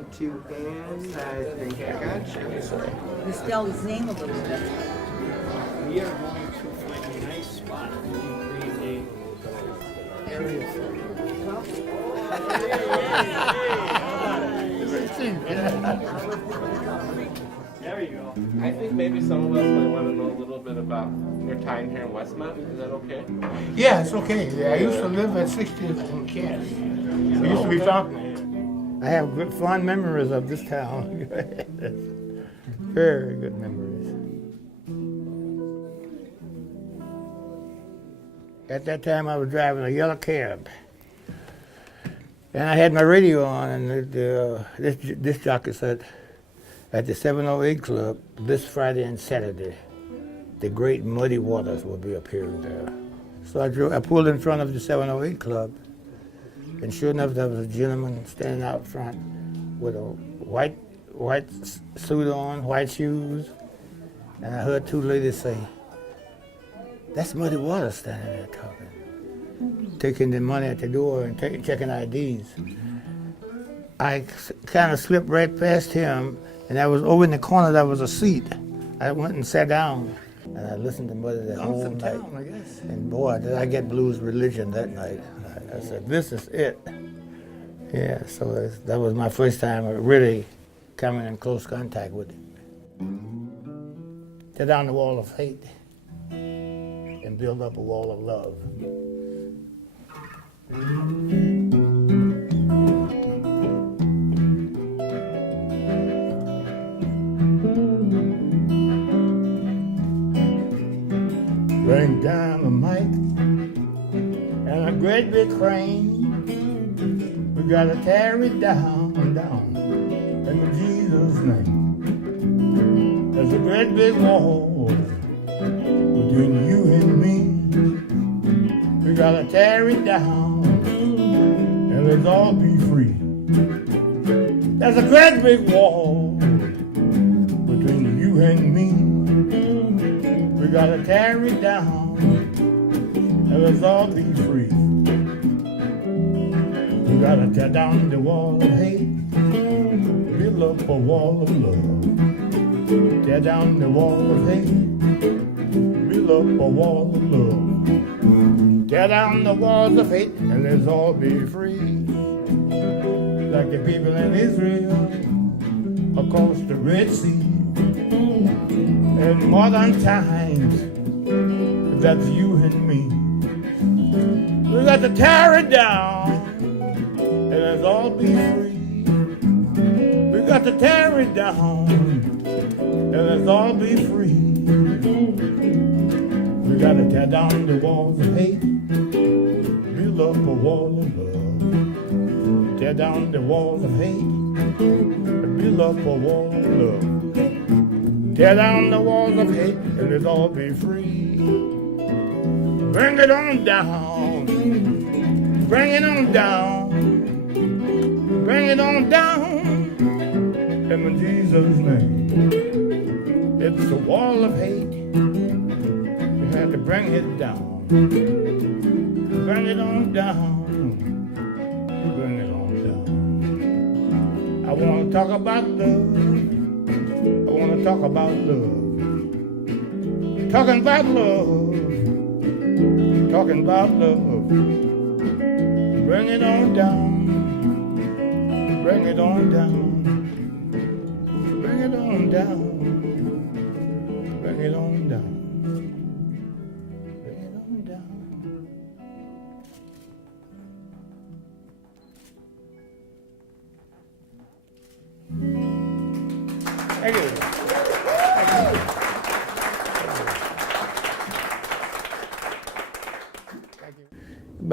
going to end. I think I got you. You spell his name a little bit. We are going to find a nice spot. Create a area for you. There you go. I think maybe some of us might want to know a little bit about your time here in Westmont. Is that okay? Yeah, it's okay. Yeah, I used to live at 60th and Cass. We used to be talking here. I have good, fond memories of this town. Very good memories. At that time, I was driving a yellow cab. And I had my radio on, and this jockey said, at the 708 Club, this Friday and Saturday, the great Muddy Waters will be appearing there. So I pulled in front of the 708 Club, and sure enough, there was a gentleman standing out front with a white suit on, white shoes, and I heard two ladies say, "That's Muddy Waters standing there talking, taking the money at the door and checking IDs." I kind of slipped right past him, and I was over in the corner. There was a seat. I went and sat down, and I listened to Muddy the whole night. I guess. And boy, did I get blues religion that night. I said, "This is it." Yeah, so that was my first time really coming in close contact with it. Tear down the wall of hate and build up a wall of love. Bring dynamite and a great big crane. We gotta tear it down, down, in Jesus' name. There's a great big wall between you and me. We gotta tear it down and let's all be free. There's a great big wall between you and me. We gotta tear it down and let's all be free. We gotta tear down the wall of hate, build up a wall of love. Tear down the wall of hate, build up a wall of love. Tear down the walls of hate and let's all be free. Like the people in Israel across the Red Sea. In modern times, that's you and me. We got to tear it down and let's all be free. We got to tear it down and let's all be free. We got to tear down the walls of hate, build up a wall of love. Tear down the walls of hate, build up a wall of love. Tear down the walls of hate and let's all be free. Bring it on down. Bring it on down. Bring it on down. In Jesus' name. It's a wall of hate. We had to bring it down. Bring it on down. Bring it on down. I want to talk about love. I want to talk about love. Talking about love. Talking about love. Bring it on down. Bring it on down. Bring it on down. Bring it on down. Bring it on down. Thank you.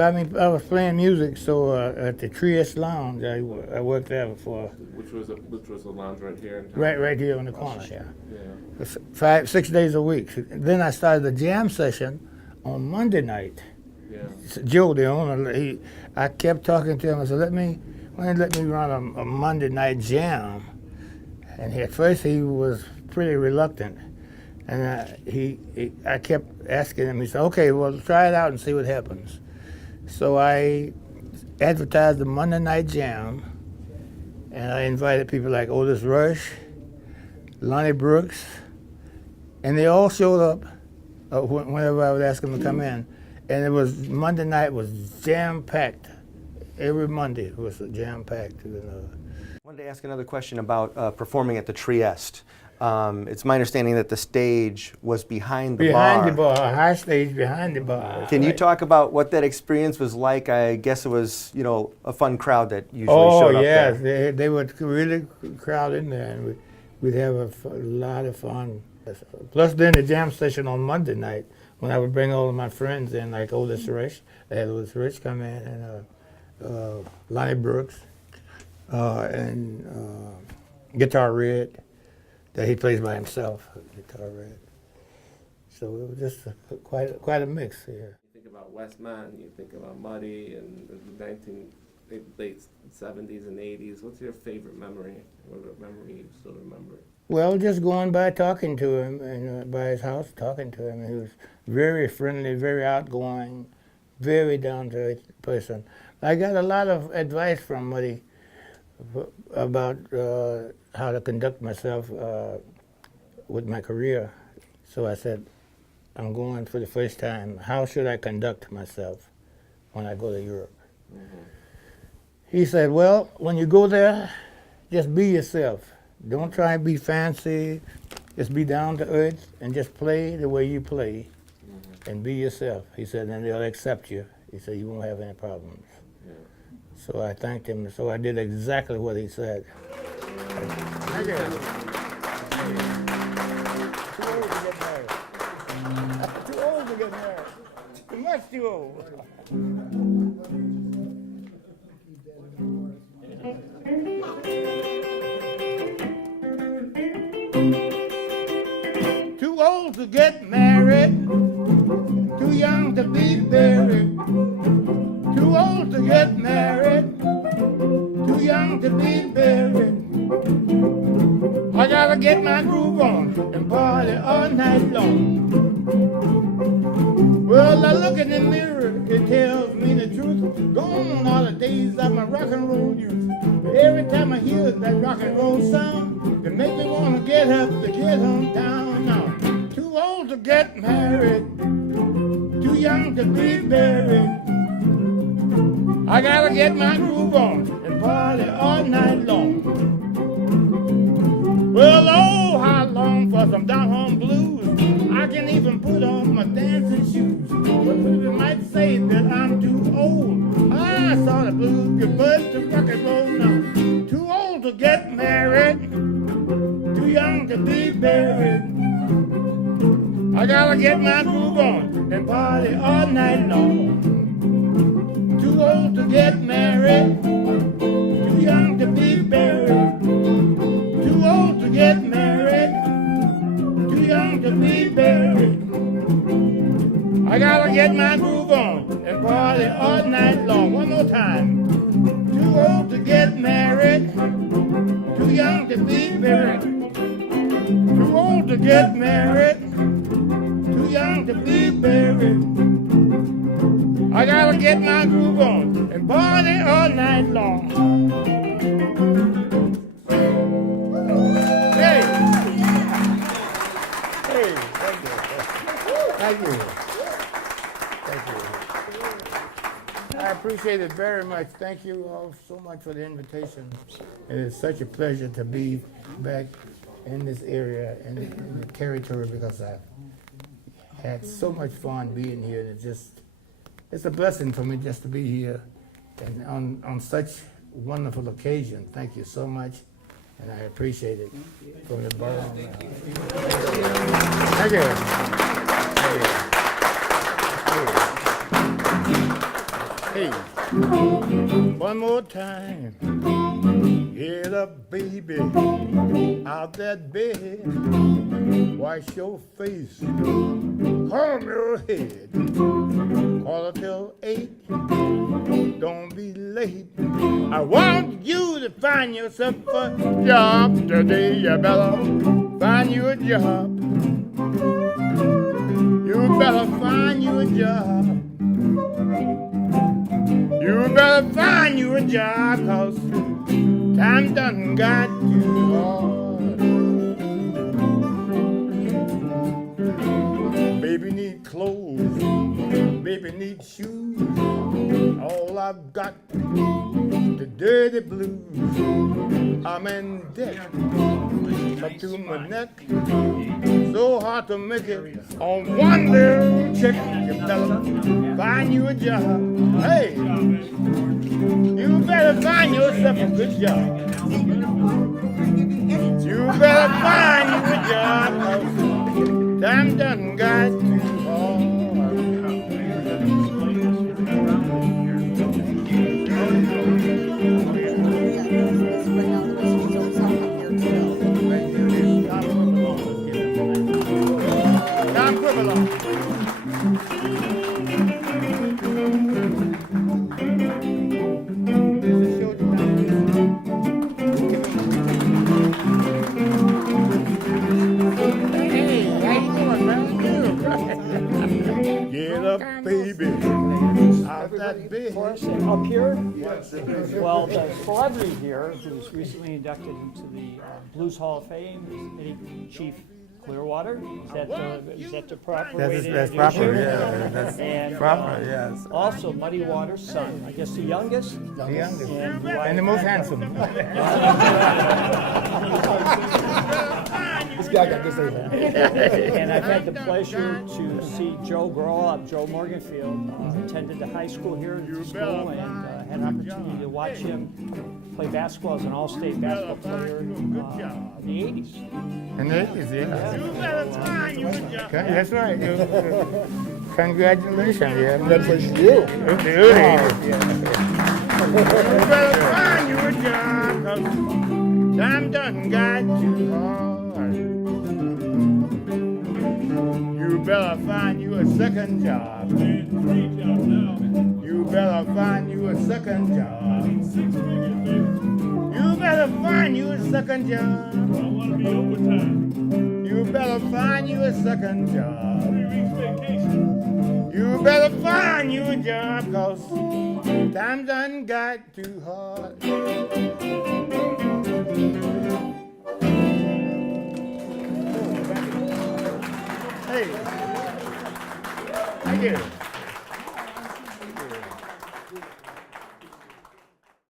I was playing music, so at the Triest Lounge, I worked there for. Which was a lounge right here in town. Right here on the corner, yeah. Yeah. 6 days a week. Then I started a jam session on Monday night. Yeah. Joe, the owner, I kept talking to him. I said, why don't you let me run a Monday night jam? And at first he was pretty reluctant. And I kept asking him. He said, "Okay, well, try it out and see what happens." So I advertised the Monday night jam, And I invited people like Otis Rush, Lonnie Brooks, and they all showed up whenever I would ask them to come in. And it was Monday night was jam-packed. Every Monday was jam-packed. I wanted to ask another question about performing at the Triest. It's my understanding that the stage was behind the bar. Behind the bar, a high stage behind the bar. Can you talk about what that experience was like? I guess it was, a fun crowd that usually showed up there. Oh, yes, they would really crowd in there, and we'd have a lot of fun. Plus, then the jam session on Monday night, when I would bring all of my friends in, like Otis Rich. They had Otis Rich come in, and Lonnie Brooks, and Guitar Red, that he plays by himself, Guitar Red. So it was just quite a mix here. You think about Westmont, you think about Muddy and the late 70s and 80s. What's your favorite memory? What memory you still remember? Well, just going by talking to him, and by his house talking to him. He was very friendly, very outgoing, very down-to-earth person. I got a lot of advice from Muddy about how to conduct myself with my career. So I said, I'm going for the first time. How should I conduct myself when I go to Europe? Mm-hmm. He said, well, when you go there, just be yourself. Don't try and be fancy. Just be down to earth and just play the way you play, and be yourself. He said, and they'll accept you. He said, you won't have any problems. Yeah. So I thanked him. So I did exactly what he said. Thank you. Too old to get married. Too old to get married. Much too old. Too old to get married, too young to be buried. Too old to get married, too young to be buried. I gotta get my groove on and party all night long. Well, I look in the mirror, it tells me the truth. Gone are the days of my rock and roll youth. But every time I hear that rock and roll sound, it makes me want to get up to get on down now. Too old to get married, too young to be buried. I gotta get my groove on and party all night long. Well, oh, how long for some down-home blues? I can even put on my dancing shoes. But people might say that I'm too old. I saw the blues get buzz to rock and roll now. Too old to get married, too young to be buried. I gotta get my groove on and party all night long. Too old to get married, too young to be buried. Too old to get married, too young to be buried. I gotta get my groove on and party all night long. One more time. Too old to get married, too young to be buried. Too old to get married, too young to be buried. I gotta get my groove on and party all night long. Hey! Hey, thank you. Thank you. Thank you. I appreciate it very much. Thank you all so much for the invitation. It is such a pleasure to be back in this area and in the territory, because I've had so much fun being here. And it's a blessing for me just to be here and on such wonderful occasion. Thank you so much, and I appreciate it from the bottom of my heart. Thank you. Thank you. Hey, one more time. Get up, baby, out that bed. Wash your face, comb your head. Call her till 8, don't be late. I want you to find yourself a job today. You better find you a job. You better find you a job. You better find you a job, 'cause Time done got too hard. Baby need clothes, baby need shoes. All I've got, the dirty blues. I'm in debt, but to my neck, so hard to make it on one little check. You better find you a job. Hey, you better find yourself a good job. You better find you a job, 'cause time done got too hard. Tom Quibbler. Hey, how you doing, man? Get up, baby. Out that bed. Up here? Well, the celebrity here, who was recently inducted into the Blues Hall of Fame, is Eddy Chief Clearwater. Is that the proper way to That's introduce proper, you? yeah. That's And, proper, yes. Also, Muddy Waters' son, I guess the youngest. The youngest. And And the most handsome. This guy got this thing. And I've had the pleasure to see Joe grow up. Joe Morganfield attended the high school here at the school and had an opportunity to watch him play basketball as an all-state basketball player in the 80s. And it is, yeah. That's right. Congratulations, yeah. Congratulations to you. You better find you a job, 'cause time done got too hard. You better find you a second job. You better find you a second job. You better find you a second job. You better find you a second job. You better find you a job, 'cause time done got too hard. Hey, thank you.